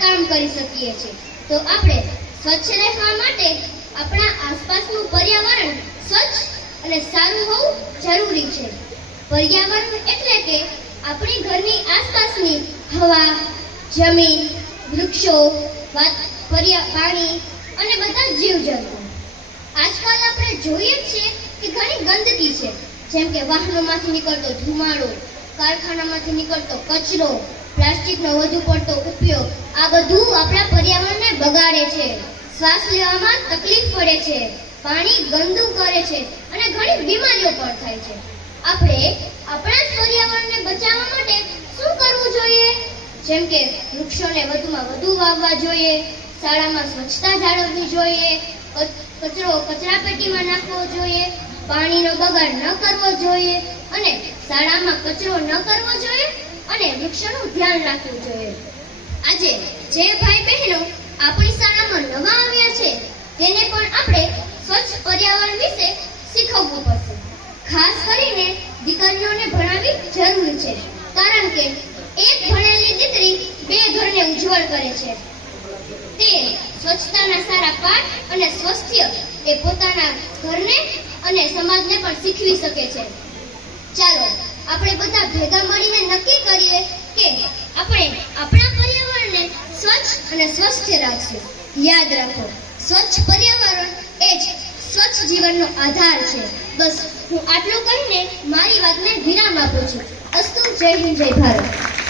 કામ કરી શકીએ છીએ. તો આપણે સ્વચ્છ રહેવા માટે આપણા આસપાસનું પર્યાવરણ સ્વચ્છ અને સારું હોવું જરૂરી છે. પર્યાવરણ એટલે કે આપણી ઘરની આસપાસની હવા, જમીન, વૃક્ષો, પાણી અને બધા જીવજંતુ. આજકાલ આપણે જોઈએ છીએ કે ઘણી ગંદકી છે, જેમ કે વાહનોમાંથી નીકળતો ધુમાડો, કારખાનામાંથી નીકળતો કચરો, પ્લાસ્ટિકનો વધુ પડતો ઉપયોગ. આ બધું આપણા પર્યાવરણને બગાડે છે, શ્વાસ લેવામાં તકલીફ પડે છે, પાણી ગંદુ કરે છે અને ઘણી બીમારીઓ પણ થાય છે. આપણે આપણા જ પર્યાવરણને બચાવવા માટે શું કરવું જોઈએ? જેમ કે વૃક્ષોને વધુમાં વધુ વાવવા જોઈએ, શાળામાં સ્વચ્છતા જાળવવી જોઈએ, કચરો કચરાપેટીમાં નાખવો જોઈએ, પાણીનો બગાડ ન કરવો જોઈએ અને શાળામાં કચરો ન કરવો જોઈએ અને વૃક્ષોનું ધ્યાન રાખવું જોઈએ. આજે જે ભાઈ બહેનો આપણી શાળામાં નવા આવ્યા છે તેને પણ આપણે સ્વચ્છ પર્યાવરણ વિશે શીખવવું પડશે. ખાસ કરીને દીકરીઓને ભણાવવી જરૂરી છે, કારણ કે એક ભણેલી દીકરી બે ઘરને ઉજ્જવળ કરે છે. તે સ્વચ્છતાના સારા પાઠ અને સ્વાસ્થ્ય એ પોતાના ઘરને અને સમાજને પણ શીખવી શકે છે. ચાલો આપણે બધા ભેગા મળીને નક્કી કરીએ કે આપણે આપણા પર્યાવરણને સ્વચ્છ અને સ્વસ્થ રાખશું. યાદ રાખો, સ્વચ્છ પર્યાવરણ એ જ સ્વચ્છ જીવનનો આધાર છે. બસ હું આટલું કહીને મારી વાતને વિરામ આપું છું. અસ્તુ. જય હિન્દ, જય ભારત.